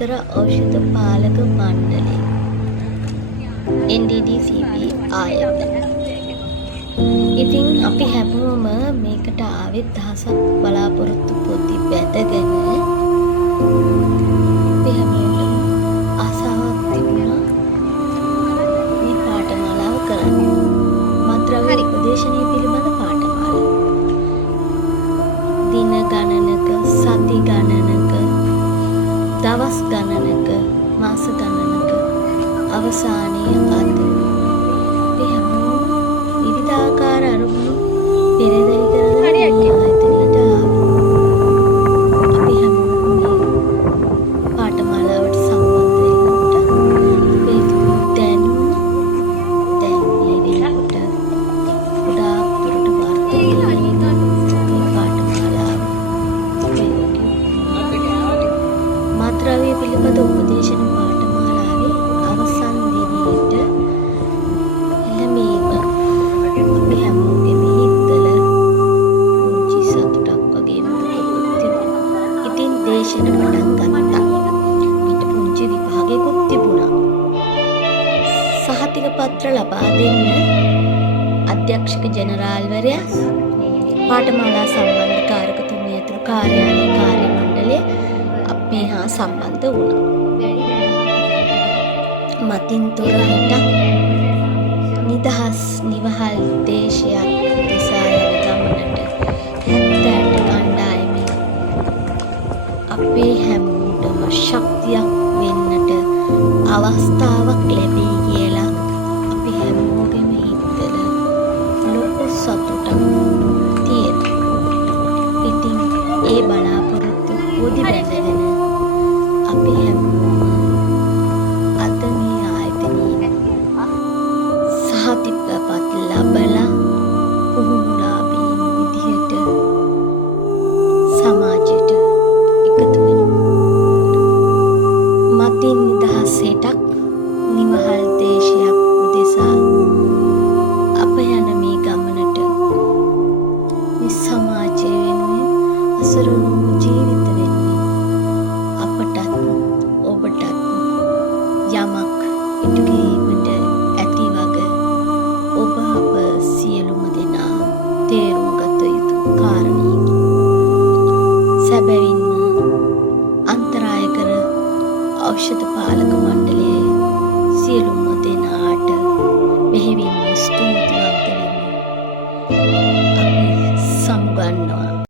ජාත්‍යන්තර ඖෂධ පාලක මණ්ඩලය NDDCP ආයතන. ඉතින් අපි හැමෝම මේකට ආවෙත් දහසක් බලාපොරොත්තු පොති බැඳගෙන අපි හැමෝටම ආසාවක් තිබුණා මේ පාඨමාලාව කරන්න. මත්ද්‍රව්‍ය උපදේශනය පිළිබඳ පාඨමාලාව. දින ගණනක, සති ගණනක, දවස් ගණනක, මාස ගණනක අවසානයේ අද අපි හැමෝම විවිධාකාර අරමුණු පෙරදරි කරගෙන ආයතනයට ආවා. අපි හැමෝම මේ පාඨමාලාවට සම්බන්ධ වෙනකොට අපේ දැනුම දැන් මේ වෙනකොට ගොඩාක් දුරට වර්ධනය වෙනවා. මේ පාඨමාලාව මත්ද්‍රව්‍ය පිළිබඳ උපදේශන පාඨමාලාවේ අවසන් දිනේට එළඹීම අපි හැමෝගෙම හිතවල පුංචි සතුටක් වගේම දුකකුත් තිබුණා. ඉතින් දේශන පටන් ගත්තා. ඊට පුංචි විභාගයකුත් තිබුණා. සහතික පත්‍ර ලබා දෙන්න අධ්‍යක්ෂක ජනරාල්වරයා පාඨමාලා සම්බන්ධ කාරකතුමිය ඇතුළු කාර්යාලයේ කාර්ය මණ්ඩලය අපේ හා සම්බන්ධ වුණා. මතින් තොර හිටක් නිදහස් නිවහල් දේශයක් දෙසා යන ගමනට 78 කණ්ඩායමේ අපේ හැමෝටම ශක්තියක් වෙන්නට අවස්ථාවක් ලැබෙයි කියලා අපි හැමෝගෙම හිතවල ලොකු සතුටක් තියෙනවා. ඉතින් ඒ බලාපොරොත්තු පොඩි බැඳගෙන අපි හැමෝම අද මේ ආයතනයේ සහතිකපත් ලබලා පුහුණුලාභීන් විදිහට සමාජයට එකතු වෙනවා. මතින් නිදහස් හිටක් නිවහල් දේශයක් උදෙසා අප යන මේ ගමනට මේ සමාජය වෙනුවෙන් අසරණ ජීවිත